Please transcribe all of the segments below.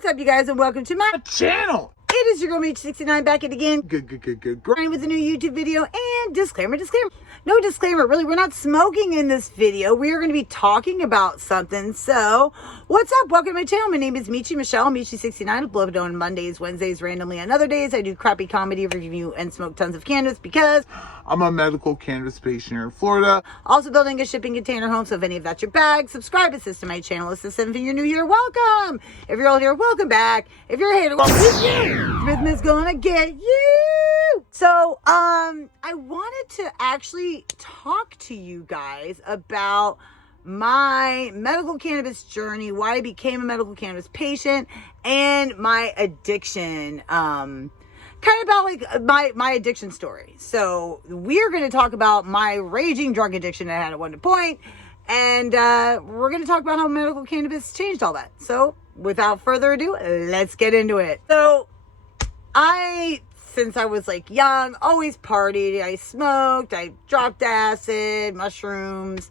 What's up, you guys, and welcome to my channel. It is your girl Meech69 back at it again. Good. Grind with a new YouTube video, and disclaimer. No disclaimer, really. We're not smoking in this video. We are going to be talking about something. So, what's up? Welcome to my channel. My name is Meechy Michelle, Meechy69. Uploaded on Mondays, Wednesdays, randomly on other days. I do crappy comedy, review, and smoke tons of cannabis because I'm a medical cannabis patient here in Florida. Also building a shipping container home. So if any of that's your bag, subscribe, assist to my channel. Assist if you're new here, welcome. If you're old here, welcome back. If you're a hater, welcome. Rhythm is gonna get you. So, I wanted to actually talk to you guys about my medical cannabis journey, why I became a medical cannabis patient, and my addiction, kind of about like my addiction story. So we're going to talk about my raging drug addiction I had at one point, and we're going to talk about how medical cannabis changed all that. So without further ado, let's get into it. So since I was like young, always partied. I smoked, I dropped acid, mushrooms.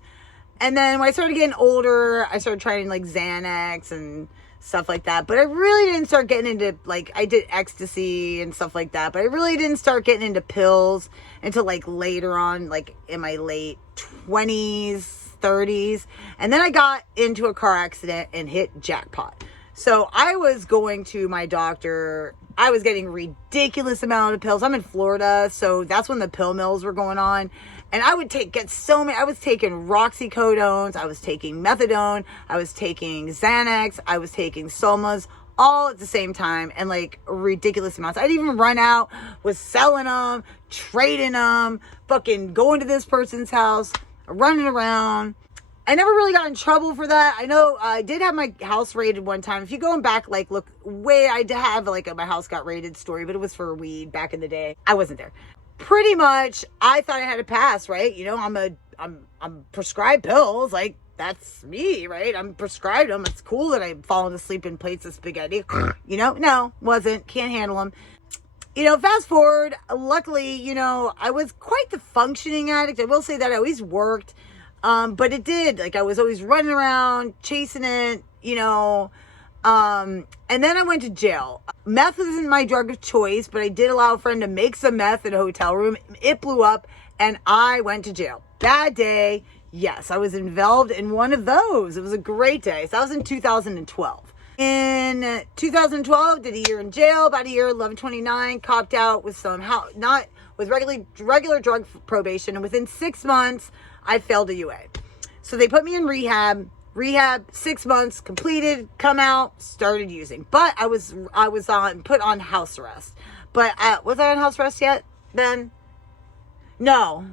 And then when I started getting older, I started trying like Xanax and stuff like that. But I really didn't start getting into, like, I did ecstasy and stuff like that. But I really didn't start getting into pills until like later on, like in my late 20s, 30s. And then I got into a car accident and hit jackpot. So I was going to my doctor. I was getting a ridiculous amount of pills. I'm in Florida, so that's when the pill mills were going on. And I would get so many. I was taking roxycodones, I was taking methadone, I was taking Xanax, I was taking Somas, all at the same time, and like ridiculous amounts. I'd even run out, was selling them, trading them, fucking going to this person's house, running around. I never really got in trouble for that. I know I did have my house raided one time. If you're going back, like, look, I did have like my house got raided story, but it was for weed back in the day. I wasn't there. Pretty much, I thought I had a pass, right? You know, I'm prescribed pills. Like, that's me, right? I'm prescribed them. It's cool that I'm falling asleep in plates of spaghetti. You know, no, wasn't. Can't handle them. You know, fast forward. Luckily, you know, I was quite the functioning addict. I will say that I always worked. But it did, like, I was always running around, chasing it, you know, and then I went to jail. Meth isn't my drug of choice, but I did allow a friend to make some meth in a hotel room. It blew up, and I went to jail. Bad day. Yes, I was involved in one of those. It was a great day. So that was in 2012. In 2012, did a year in jail, about a year, 1129, copped out with some, not with regular drug probation, and within 6 months, I failed a UA. So they put me in rehab, 6 months, completed, come out, started using. But I was put on house arrest. But was I on house arrest yet then? No.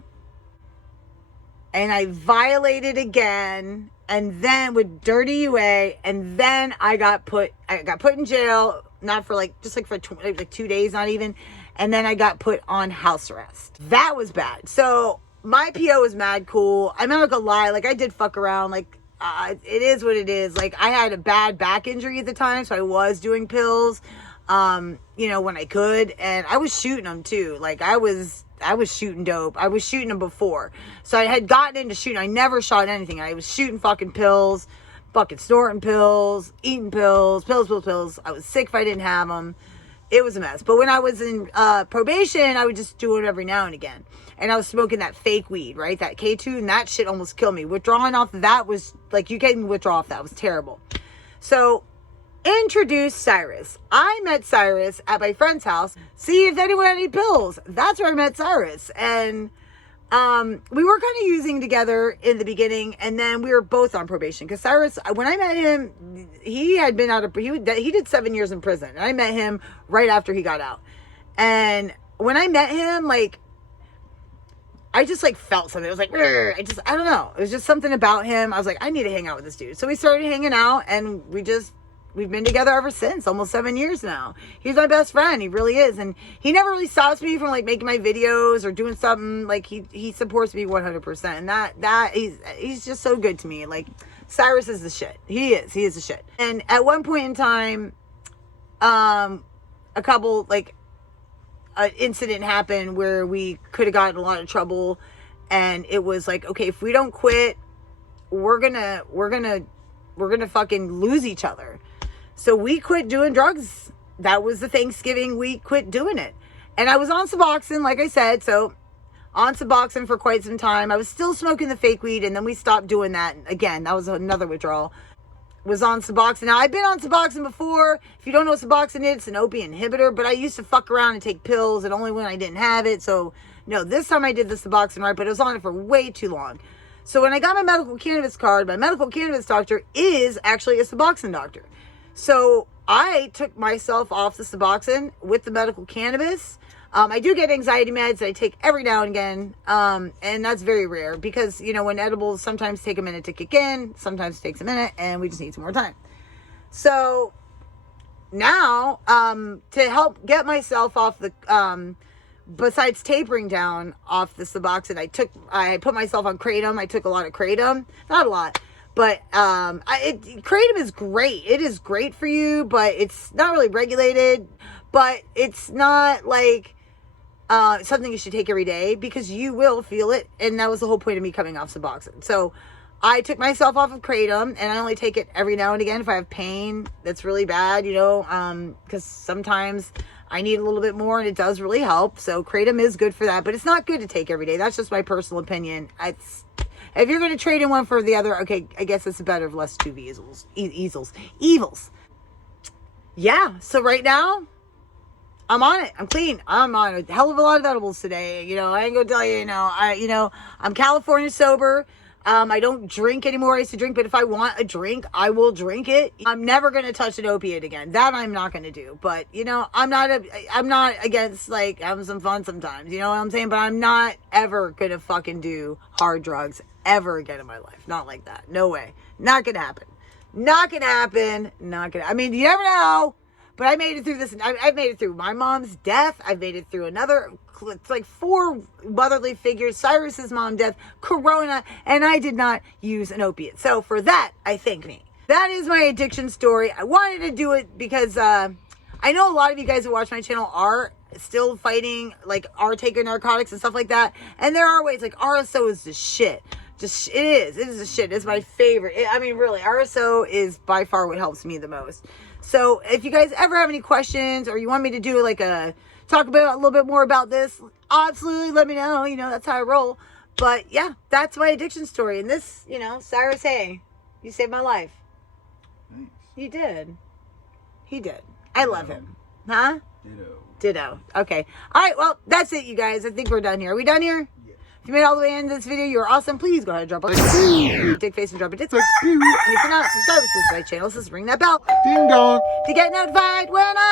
And I violated again, and then with dirty UA, and then I got put in jail, not for like, just like for 2 days, not even. And then I got put on house arrest. That was bad. So my PO was mad cool. I'm not gonna lie, like, I did fuck around. Like, it is what it is. Like, I had a bad back injury at the time, so I was doing pills, you know, when I could, and I was shooting them too. Like, I was shooting dope. I was shooting them before, so I had gotten into shooting. I never shot anything. I was shooting fucking pills, fucking snorting pills, eating pills. I was sick if I didn't have them. It was a mess. But when I was in probation, I would just do it every now and again. And I was smoking that fake weed, right? That K2, and that shit almost killed me. Withdrawing off of that was, like, you can't even withdraw off that. It was terrible. So, introduce Cyrus. I met Cyrus at my friend's house. See if anyone had any pills. That's where I met Cyrus. And we were kind of using together in the beginning, and then we were both on probation. Because Cyrus, when I met him, he had been he did 7 years in prison. And I met him right after he got out. And when I met him, like, I just, like, felt something. It was like, I don't know. It was just something about him. I was like, I need to hang out with this dude. So we started hanging out, and we've been together ever since, almost 7 years now. He's my best friend. He really is. And he never really stops me from, like, making my videos or doing something. Like, he supports me 100%. And that he's just so good to me. Like, Cyrus is the shit. He is the shit. And at one point in time, a couple, like, an incident happened where we could have gotten a lot of trouble, and it was like, okay, if we don't quit, we're gonna fucking lose each other. So we quit doing drugs. That was the Thanksgiving we quit doing it. And I was on Suboxone, like I said, so on Suboxone for quite some time. I was still smoking the fake weed, and then we stopped doing that. Again, that was another withdrawal. Was on Suboxone. Now, I've been on Suboxone before. If you don't know what Suboxone is, it's an opiate inhibitor, but I used to fuck around and take pills, and only when I didn't have it. So, no, this time I did the Suboxone right, but I was on it for way too long. So when I got my medical cannabis card, my medical cannabis doctor is actually a Suboxone doctor. So I took myself off the Suboxone with the medical cannabis. I do get anxiety meds that I take every now and again, and that's very rare because, you know, when edibles sometimes take a minute to kick in, sometimes it takes a minute, and we just need some more time. So now, to help get myself off the, besides tapering down off the Suboxone, I put myself on Kratom. I took a lot of Kratom, not a lot. But Kratom is great. It is great for you, but it's not really regulated. But it's not like something you should take every day because you will feel it. And that was the whole point of me coming off Suboxone. So I took myself off of Kratom, and I only take it every now and again if I have pain that's really bad, you know, because sometimes I need a little bit more, and it does really help. So Kratom is good for that, but it's not good to take every day. That's just my personal opinion. If you're going to trade in one for the other, okay, I guess it's better of less two evils. Yeah, so right now, I'm on it. I'm clean. I'm on a hell of a lot of edibles today. You know, I ain't going to tell you, I'm California sober. I don't drink anymore. I used to drink, but if I want a drink, I will drink it. I'm never going to touch an opiate again. That I'm not going to do. But, you know, I'm not against, like, having some fun sometimes. You know what I'm saying? But I'm not ever going to fucking do hard drugs ever again in my life. Not like that. No way. Not going to happen. Not going to happen. I mean, you never know. But I made it through this. I've made it through my mom's death. I've made it through another, it's like 4 motherly figures, Cyrus's mom death, Corona, and I did not use an opiate. So for that, I thank me. That is my addiction story. I wanted to do it because I know a lot of you guys who watch my channel are still fighting, like, are taking narcotics and stuff like that. And there are ways, like, RSO is the shit. It is the shit. It's my favorite. I mean, really, RSO is by far what helps me the most. So if you guys ever have any questions, or you want me to do like talk about a little bit more about this, absolutely let me know. You know, that's how I roll. But yeah, that's my addiction story. And this, you know, Cyrus, hey, you saved my life. Thanks. You did. He did. I love him. Huh? Ditto. Okay. All right. Well, that's it, you guys. I think we're done here. Are we done here? If you made it all the way into this video, you're awesome. Please go ahead and drop a dick face and drop a dick. And if you're not subscribed to my channel, just ring that bell Ding dong. to get notified when I